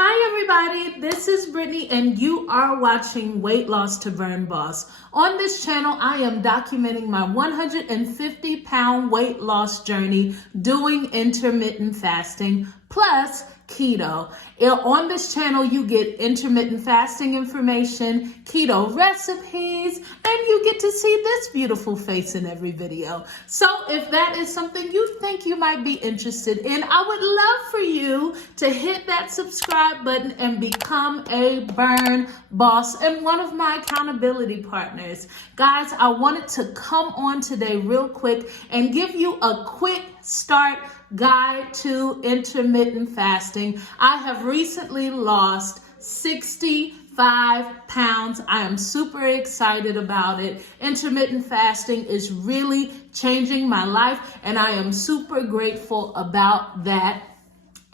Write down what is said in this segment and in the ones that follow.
Hi everybody, this is Brittany and you are watching Weight Loss to Burn Boss. On this channel, I am documenting my 150-pound weight loss journey doing intermittent fasting plus keto. On this channel, you get intermittent fasting information, keto recipes, and you get to see this beautiful face in every video. So if that is something you think you might be interested in, I would love for you to hit that subscribe button and become a Burn Boss and one of my accountability partners. Guys, I wanted to come on today real quick and give you a quick start guide to intermittent fasting. I have recently lost 65 pounds. I am super excited about it. Intermittent fasting is really changing my life, and I am super grateful about that.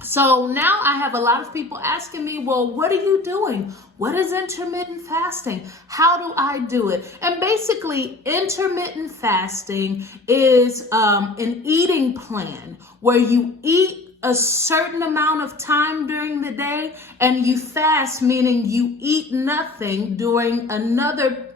So now I have a lot of people asking me, well, what are you doing? What is intermittent fasting? How do I do it? And basically, intermittent fasting is an eating plan where you eat a certain amount of time during the day and you fast, meaning you eat nothing during another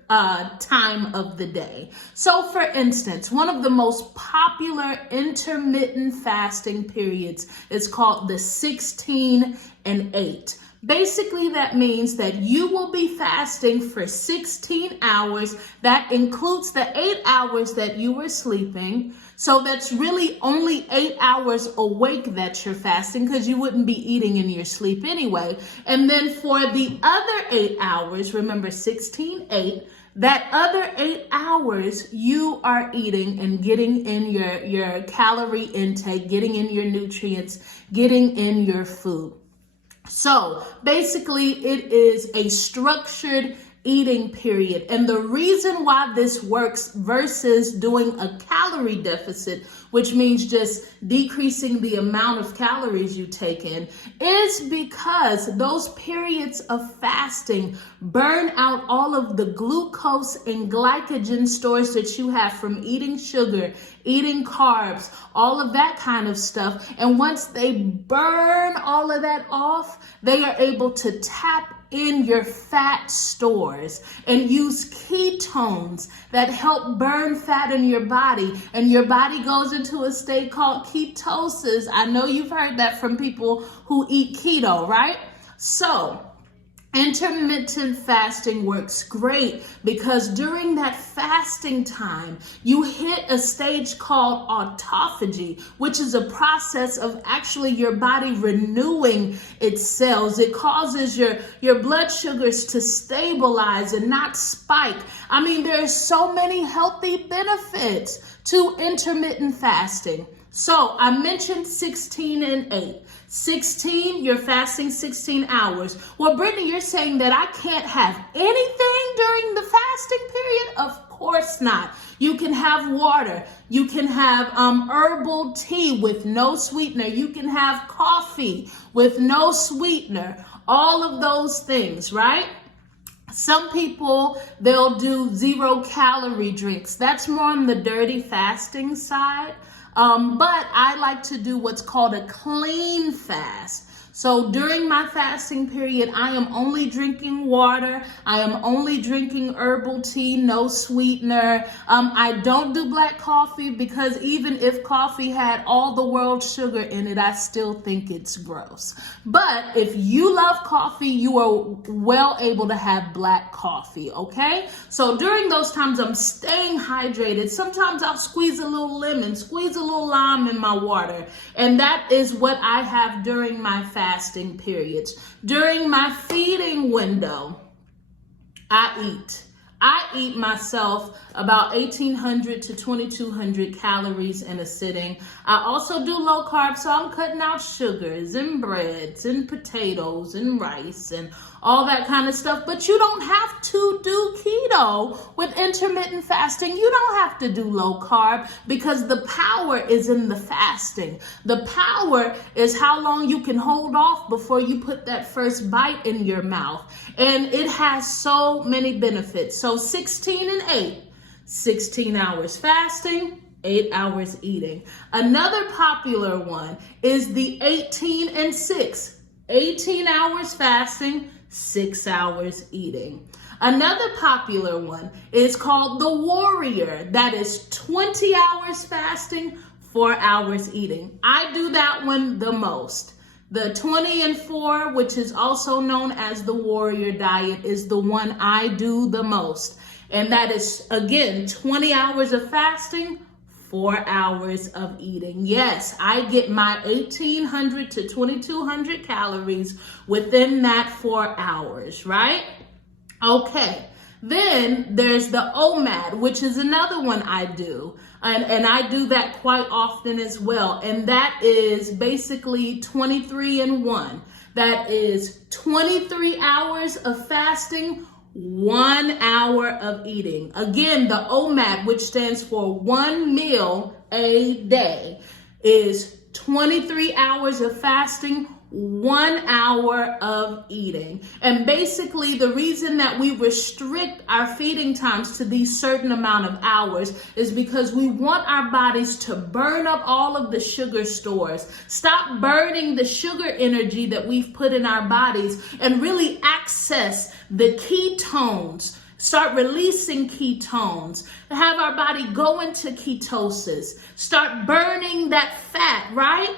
time of the day. So for instance, one of the most popular intermittent fasting periods is called the 16 and 8. Basically, that means that you will be fasting for 16 hours. That includes the 8 hours that you were sleeping. So that's really only 8 hours awake that you're fasting because you wouldn't be eating in your sleep anyway. And then for the other 8 hours, remember 16, 8, that other 8 hours you are eating and getting in your calorie intake, getting in your nutrients, getting in your food. So basically it is a structured eating period. And the reason why this works versus doing a calorie deficit, which means just decreasing the amount of calories you take in, is because those periods of fasting burn out all of the glucose and glycogen stores that you have from eating sugar, eating carbs, all of that kind of stuff. And once they burn all of that off, they are able to tap in your fat stores and use ketones that help burn fat in your body, and your body goes into a state called ketosis. I know you've heard that from people who eat keto, right? So intermittent fasting works great because during that fasting time, you hit a stage called autophagy, which is a process of actually your body renewing its cells. It causes your blood sugars to stabilize and not spike. I mean, there's so many healthy benefits to intermittent fasting. So I mentioned 16 and 8. 16, you're fasting 16 hours. Well, Brittany, you're saying that I can't have anything during the fasting period? Of course not. You can have water. You can have herbal tea with no sweetener. You can have coffee with no sweetener. All of those things, right? Some people, they'll do 0-calorie drinks. That's more on the dirty fasting side. But I like to do what's called a clean fast. So during my fasting period, I am only drinking water. I am only drinking herbal tea, no sweetener. I don't do black coffee because even if coffee had all the world's sugar in it, I still think it's gross. But if you love coffee, you are well able to have black coffee, okay? So during those times, I'm staying hydrated. Sometimes I'll squeeze a little lemon, squeeze a little lime in my water. And that is what I have during my fasting periods. During my feeding window, I eat myself about 1,800 to 2,200 calories in a sitting. I also do low carb, so I'm cutting out sugars and breads and potatoes and rice and all that kind of stuff. But you don't have to do keto with intermittent fasting. You don't have to do low carb because the power is in the fasting. The power is how long you can hold off before you put that first bite in your mouth. And it has so many benefits. So 16 and 8, 16 hours fasting, 8 hours eating. Another popular one is the 18 and 6. 18 hours fasting, 6 hours eating. Another popular one is called the Warrior. That is 20 hours fasting, 4 hours eating. I do that one the most. The 20 and 4, which is also known as the Warrior Diet, is the one I do the most. And that is, again, 20 hours of fasting, 4 hours of eating. Yes, I get my 1,800 to 2,200 calories within that 4 hours, right? Okay, then there's the Omad, which is another one I do. And I do that quite often as well. And that is basically 23 and 1. That is 23 hours of fasting, 1 hour of eating. Again, the OMAD, which stands for 1 meal a day, is 23 hours of fasting, 1 hour of eating. And basically the reason that we restrict our feeding times to these certain amount of hours is because we want our bodies to burn up all of the sugar stores, stop burning the sugar energy that we've put in our bodies, and really access the ketones. Start releasing ketones, have our body go into ketosis, start burning that fat, right?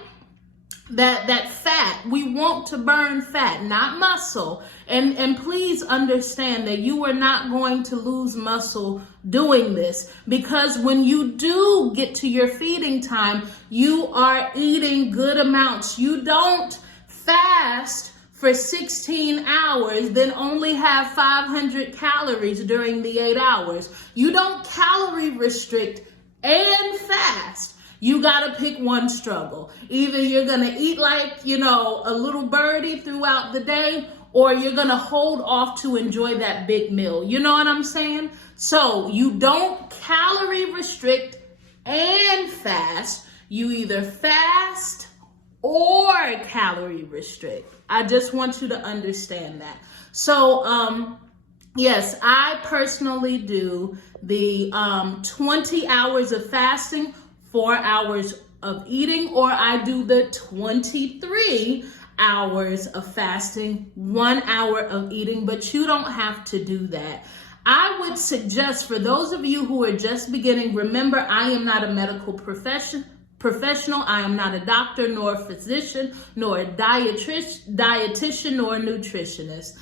That fat. We want to burn fat, not muscle. And please understand that you are not going to lose muscle doing this, because when you do get to your feeding time, you are eating good amounts. You don't fast for 16 hours, then only have 500 calories during the 8 hours. You don't calorie restrict and fast. You got to pick one struggle. Either you're going to eat like, a little birdie throughout the day, or you're going to hold off to enjoy that big meal. You know what I'm saying? So you don't calorie restrict and fast. You either fast or calorie restrict. I just want you to understand that. So, yes, I personally do the 20 hours of fasting, 4 hours of eating, or I do the 23 hours of fasting, 1 hour of eating, but you don't have to do that. I would suggest, for those of you who are just beginning, remember, I am not a medical professional. I am not a doctor, nor a physician, nor a dietitian, nor a nutritionist.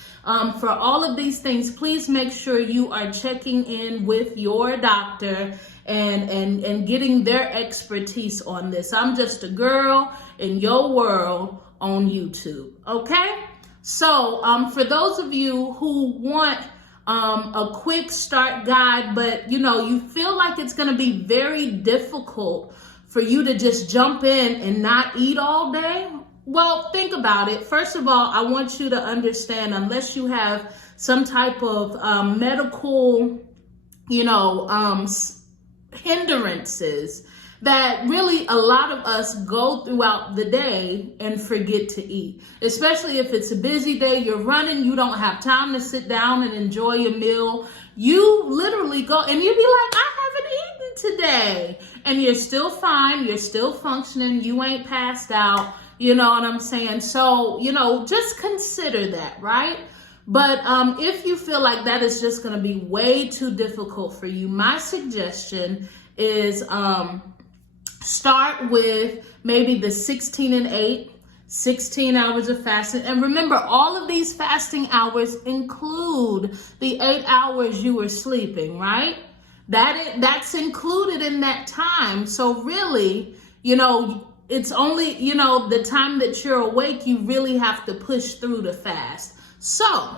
For all of these things, please make sure you are checking in with your doctor and getting their expertise on this. I'm just a girl in your world on YouTube, okay? So for those of you who want a quick start guide, but you feel like it's going to be very difficult for you to just jump in and not eat all day, well, think about it. First of all, I want you to understand, unless you have some type of medical, hindrances, that really a lot of us go throughout the day and forget to eat. Especially if it's a busy day, you're running, you don't have time to sit down and enjoy your meal. You literally go and you be like, I haven't eaten today. And you're still fine, you're still functioning, you ain't passed out, you know what I'm saying? So, just consider that, right? But if you feel like that is just going to be way too difficult for you, my suggestion is start with maybe the 16 and 8, 16 hours of fasting. And remember, all of these fasting hours include the 8 hours you were sleeping, right? That's included in that time. So really, it's only, the time that you're awake, you really have to push through the fast. So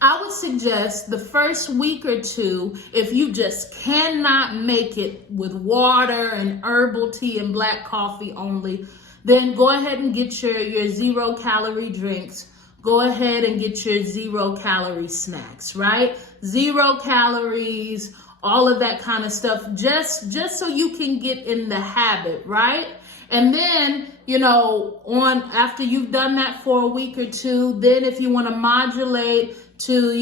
I would suggest the first week or two, if you just cannot make it with water and herbal tea and black coffee only, then go ahead and get your 0 calorie drinks. Go ahead and get your 0 calorie snacks, right? 0 calories, all of that kind of stuff, just so you can get in the habit, right? And then, after you've done that for a week or two, then if you want to modulate to,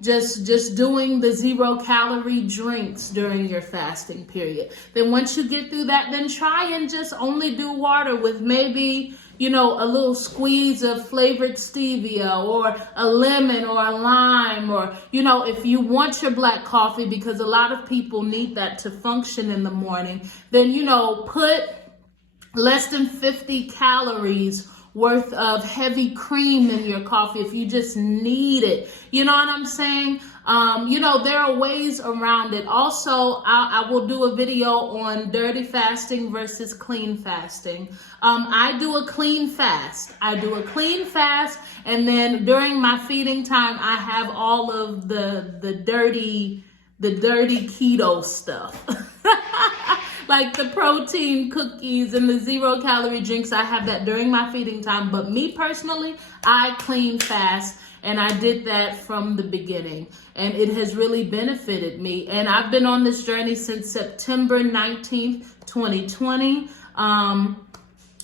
just doing the 0 calorie drinks during your fasting period. Then once you get through that, then try and just only do water with maybe, a little squeeze of flavored stevia or a lemon or a lime, or, if you want your black coffee, because a lot of people need that to function in the morning, then, put less than 50 calories worth of heavy cream in your coffee if you just need it. You know what I'm saying? There are ways around it. Also, I will do a video on dirty fasting versus clean fasting. I do a clean fast. And then during my feeding time, I have all of the dirty keto stuff. Like the protein cookies and the 0-calorie drinks, I have that during my feeding time. But me personally, I clean fast, and I did that from the beginning. And it has really benefited me. And I've been on this journey since September 19th, 2020.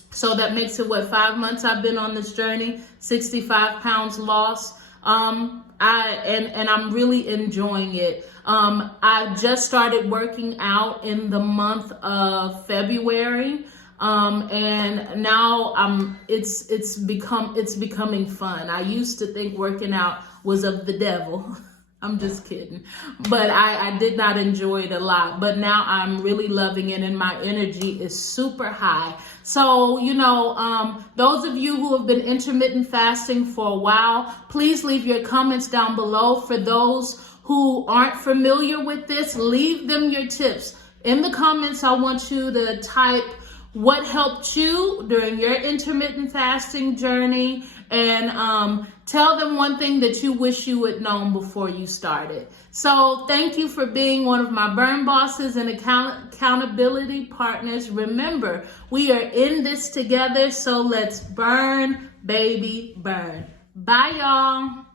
So that makes it, 5 months I've been on this journey, 65 pounds lost. And I'm really enjoying it. I just started working out in the month of February. And now it's becoming fun. I used to think working out was of the devil. I'm just kidding. But I did not enjoy it a lot. But now I'm really loving it, and my energy is super high. So, those of you who have been intermittent fasting for a while, please leave your comments down below. For those who aren't familiar with this, leave them your tips. In the comments, I want you to type what helped you during your intermittent fasting journey, and tell them one thing that you wish you had known before you started. So thank you for being one of my burn bosses and accountability partners. Remember, we are in this together, so let's burn, baby, burn. Bye, y'all.